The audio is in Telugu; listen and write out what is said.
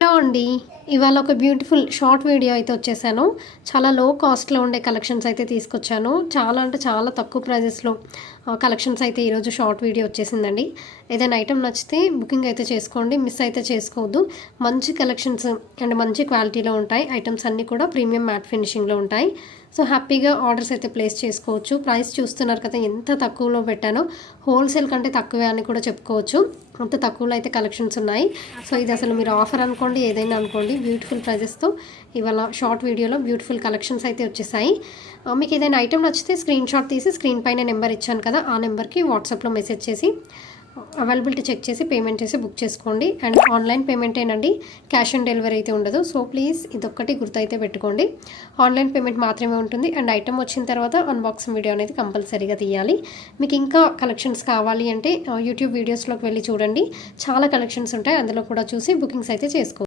హలో అండి. ఇవాళ ఒక బ్యూటిఫుల్ షార్ట్ వీడియో అయితే వచ్చేసాను. చాలా లో కాస్ట్‌లో ఉండే కలెక్షన్స్ అయితే తీసుకొచ్చాను. చాలా అంటే చాలా తక్కువ ప్రైజెస్‌లో కలెక్షన్స్ అయితే ఈరోజు షార్ట్ వీడియో వచ్చేసిందండి. ఏదైనా ఐటెం నచ్చితే బుకింగ్ అయితే చేసుకోండి. మిస్ అయితే చేసుకోవద్దు. మంచి కలెక్షన్స్ అండ్ మంచి క్వాలిటీలో ఉంటాయి. ఐటెమ్స్ అన్నీ కూడా ప్రీమియం మ్యాట్ ఫినిషింగ్‌లో ఉంటాయి. సో, హ్యాపీగా ఆర్డర్స్ అయితే ప్లేస్ చేసుకోవచ్చు. ప్రైస్ చూస్తున్నారు కదా ఎంత తక్కువలో పెట్టానో. హోల్‌సేల్ కంటే తక్కువే అని కూడా చెప్పుకోవచ్చు. అంత తక్కువలో అయితే కలెక్షన్స్ ఉన్నాయి. సో, ఇది అసలు మీరు ఆఫర్ అనుకోండి, ఏదైనా అనుకోండి, బ్యూటిఫుల్ ప్రైజెస్‌తో ఇవాళ షార్ట్ వీడియోలో బ్యూటిఫుల్ కలెక్షన్స్ అయితే వచ్చేసాయి. మీకు ఏదైనా ఐటెం నచ్చితే స్క్రీన్ షాట్ తీసి స్క్రీన్ పైన నెంబర్ ఇచ్చాను కదా, ఆ నెంబర్‌కి వాట్సాప్‌లో మెసేజ్ చేసి అవైలబిలిటీ చెక్ చేసి పేమెంట్ చేసి బుక్ చేసుకోండి. అండ్ ఆన్లైన్ పేమెంటేనండి, క్యాష్ ఆన్ డెలివరీ అయితే ఉండదు. సో, ప్లీజ్ ఇదొక్కటి గుర్తయితే పెట్టుకోండి. ఆన్లైన్ పేమెంట్ మాత్రమే ఉంటుంది. అండ్ ఐటెం వచ్చిన తర్వాత అన్బాక్సింగ్ వీడియో అనేది కంపల్సరీగా తీయాలి. మీకు ఇంకా కలెక్షన్స్ కావాలి అంటే యూట్యూబ్ వీడియోస్లోకి వెళ్ళి చూడండి. చాలా కలెక్షన్స్ ఉంటాయి, అందులో కూడా చూసి బుకింగ్స్ అయితే చేసుకోవచ్చు.